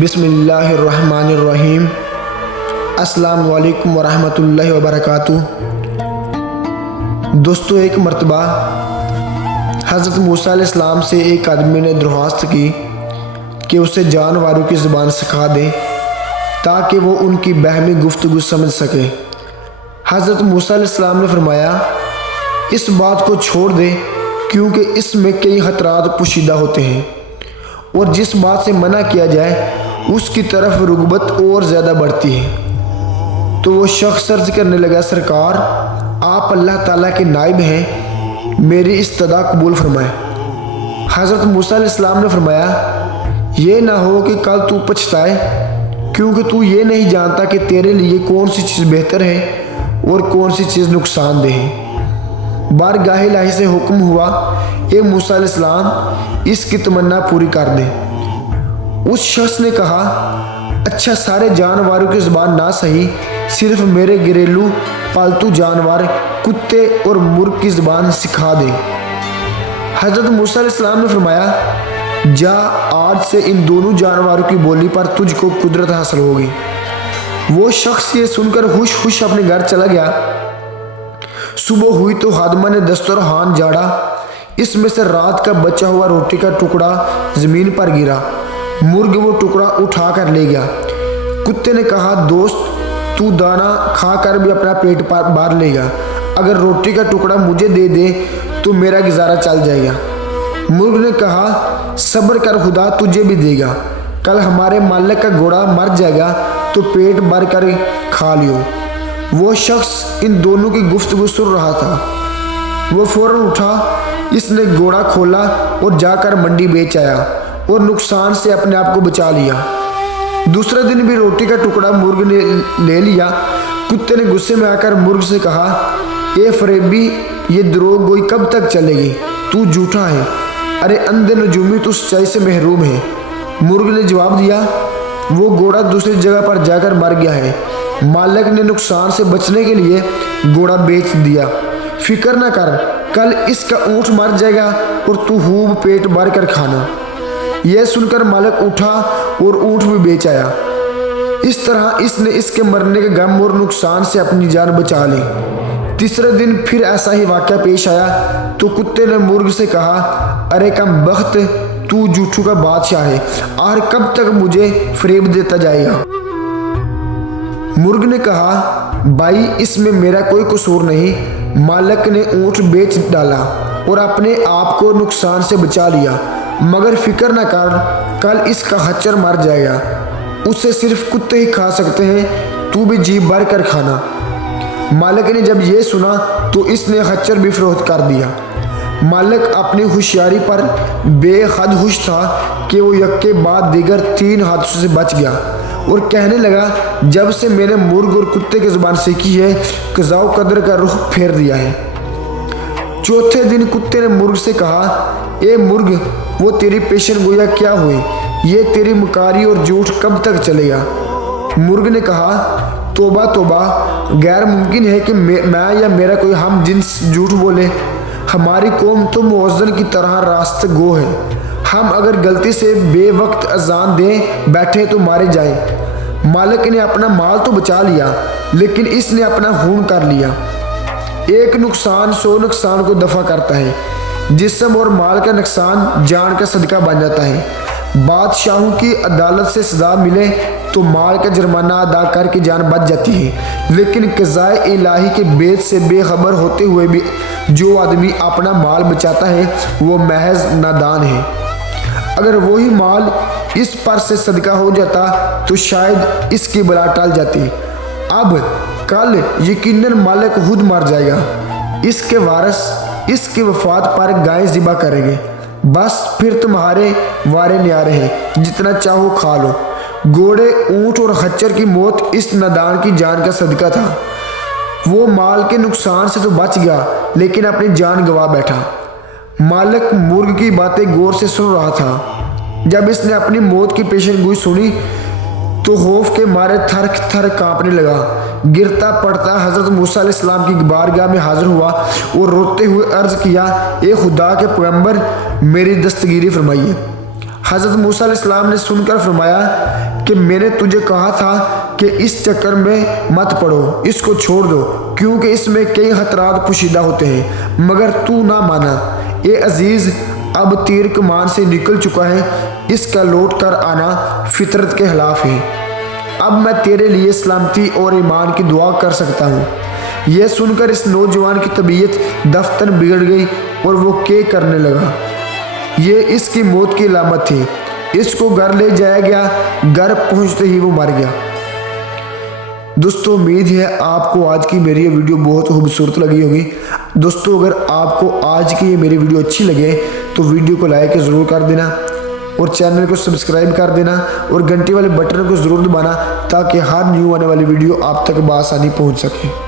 بسم اللہ الرحمن الرحیم۔ السلام علیکم ورحمۃ اللہ وبرکاتہ۔ دوستو، ایک مرتبہ حضرت موسیٰ علیہ السلام سے ایک آدمی نے درخواست کی کہ اسے جانوروں کی زبان سکھا دے تاکہ وہ ان کی باہمی گفتگو سمجھ سکے۔ حضرت موسیٰ علیہ السلام نے فرمایا، اس بات کو چھوڑ دے کیونکہ اس میں کئی خطرات پوشیدہ ہوتے ہیں، اور جس بات سے منع کیا جائے اس کی طرف رغبت اور زیادہ بڑھتی ہے۔ تو وہ شخص عرض کرنے لگا، سرکار آپ اللہ تعالیٰ کے نائب ہیں، میری استدعا قبول فرمائیں۔ حضرت موسیٰ علیہ السلام نے فرمایا، یہ نہ ہو کہ کل تو پچھتائے، کیونکہ تو یہ نہیں جانتا کہ تیرے لیے کون سی چیز بہتر ہے اور کون سی چیز نقصان دہ ہے۔ بارگاہ الہی سے حکم ہوا، اے موسیٰ علیہ السلام اس کی تمنا پوری کر دیں۔ اس شخص نے کہا، اچھا سارے جانوروں کی زبان نہ صحیح، صرف میرے گھریلو پالتو جانور کتے اور مرغ کی زبان سکھا دے۔ حضرت موسیٰ علیہ السلام نے فرمایا، جا آج سے ان دونوں جانوروں کی بولی پر تجھ کو قدرت حاصل ہوگی۔ وہ شخص یہ سن کر خوش اپنے گھر چلا گیا۔ صبح ہوئی تو خادمہ نے دسترخوان جھاڑا، اس میں سے رات کا بچا ہوا روٹی کا ٹکڑا زمین پر گرا۔ مرغ وہ ٹکڑا اٹھا کر لے گیا۔ کتے نے کہا، دوست تو دانا کھا کر بھی اپنا پیٹ بھر لے گا، اگر روٹی کا ٹکڑا مجھے دے دے تو میرا گزارا چل جائے گا۔ مرغ نے کہا، صبر کر، خدا تجھے بھی دے گا، کل ہمارے مالک کا گھوڑا مر جائے گا تو پیٹ بھر کر کھا لیو۔ وہ شخص ان دونوں کی گفتگو سن رہا تھا۔ وہ فوراً اٹھا، اس نے گھوڑا کھولا اور جا کر منڈی بیچ آیا اور نقصان سے اپنے آپ کو بچا لیا۔ دوسرے دن بھی روٹی کا ٹکڑا مرغ نے لے لیا۔ کتے نے غصے میں آ کر مرغ سے کہا، اے فریبی، یہ دروغ گوئی کب تک چلے گی؟ تو جھوٹا ہے، ارے اندھے نجومی، تو سچائی سے محروم ہے۔ مرغ نے جواب دیا، وہ گھوڑا دوسری جگہ پر جا کر مر گیا ہے، مالک نے نقصان سے بچنے کے لیے گھوڑا بیچ دیا۔ فکر نہ کر، کل اس کا اونٹ مر جائے گا اور تو خوب پیٹ بھر کر کھانا۔ یہ سن کر مالک اٹھا اور اونٹ بھی بیچ آیا۔ اس طرح اس نے اس کے مرنے کے غم اور نقصان سے اپنی جان بچا لی۔ تیسرے دن پھر ایسا ہی واقعہ پیش آیا تو کتے نے مرغ سے کہا، ارے کم بخت، تو جھوٹوں کا بادشاہ ہے، اور کب تک مجھے فریب دیتا جائے گا؟ مرغ نے کہا، بھائی اس میں میرا کوئی قصور نہیں، مالک نے اونٹ بیچ ڈالا اور اپنے آپ کو نقصان سے بچا لیا، مگر فکر نہ کر، کل اس کا خچر مر جائے گا، اسے صرف کتے ہی کھا سکتے ہیں، تو بھی جی بھر کر کھانا۔ مالک نے جب یہ سنا تو اس نے خچر بھی فروخت کر دیا۔ مالک اپنی ہوشیاری پر بے حد خوش تھا کہ وہ یک کے بعد دیگر 3 حادثوں سے بچ گیا، اور کہنے لگا، جب سے میں نے مرغ اور کتے کی زبان سیکھی ہے، قضاء و قدر کا رخ پھیر دیا ہے۔ چوتھے دن کتے نے مرغ سے کہا، اے مرغ، وہ تیری پیشن گویا کیا ہوئی؟ یہ تیری مکاری اور جھوٹ کب تک چلے گا؟ مرغ نے کہا، توبہ توبہ، غیر ممکن ہے کہ میں یا میرا کوئی ہم جنس جھوٹ بولے۔ ہماری قوم تو مؤذن کی طرح راست گو ہے، ہم اگر غلطی سے بے وقت اذان دیں بیٹھے تو مارے جائیں۔ مالک نے اپنا مال تو بچا لیا، لیکن اس نے اپنا خون کر لیا۔ ایک نقصان 100 نقصان کو دفع کرتا ہے، جسم اور مال کا نقصان جان کا صدقہ بن جاتا ہے۔ بادشاہوں کی عدالت سے سزا ملے تو مال کا جرمانہ ادا کر کے جان بچ جاتی ہے، لیکن قضاء الہی کے بیت سے بے خبر ہوتے ہوئے بھی جو آدمی اپنا مال بچاتا ہے وہ محض نادان ہے۔ اگر وہی مال اس پر سے صدقہ ہو جاتا تو شاید اس کی بلا ٹال جاتی۔ اب کل یقیناً مالک خود مر جائے گا، اس کے وارث اس کی وفات پر گائے ذبح کریں گے، بس پھر تمہارے وارے نیارے ہیں، جتنا چاہو کھا لو۔ گھوڑے، اونٹ اور خچر کی موت اس نادان کی جان کا صدقہ تھا۔ وہ مال کے نقصان سے تو بچ گیا، لیکن اپنی جان گوا بیٹھا۔ مالک مرغ کی باتیں غور سے سن رہا تھا۔ جب اس نے اپنی موت کی پیشن گوئی سنی تو خوف کے مارے تھر تھر کانپنے لگا۔ گرتا پڑتا حضرت موسیٰ علیہ السلام کی بارگاہ میں حاضر ہوا اور روتے ہوئے عرض کیا، اے خدا کے پیغمبر، میری دستگیری فرمائیے۔ حضرت موسیٰ علیہ السلام نے سن کر فرمایا کہ میں نے تجھے کہا تھا کہ اس چکر میں مت پڑو، اس کو چھوڑ دو، کیونکہ اس میں کئی خطرات پوشیدہ ہوتے ہیں، مگر تو نہ مانا۔ اے عزیز، اب تیر کمان سے نکل چکا ہے، اس کا لوٹ کر آنا فطرت کے خلاف ہے۔ اب میں تیرے لیے سلامتی اور ایمان کی دعا کر سکتا ہوں۔ یہ سن کر اس نوجوان کی طبیعت دفتر بگڑ گئی اور وہ کرنے لگا۔ یہ اس کی موت کی علامت تھی۔ اس کو گھر لے جایا گیا، گھر پہنچتے ہی وہ مر گیا۔ دوستو، امید ہے آپ کو آج کی میری یہ ویڈیو بہت خوبصورت لگی ہوگی۔ دوستو، اگر آپ کو آج کی یہ میری ویڈیو اچھی لگے تو ویڈیو کو لائک ضرور کر دینا اور چینل کو سبسکرائب کر دینا اور گھنٹی والے بٹن کو ضرور دبانا تاکہ ہر نیو آنے والی ویڈیو آپ تک بآسانی پہنچ سکے۔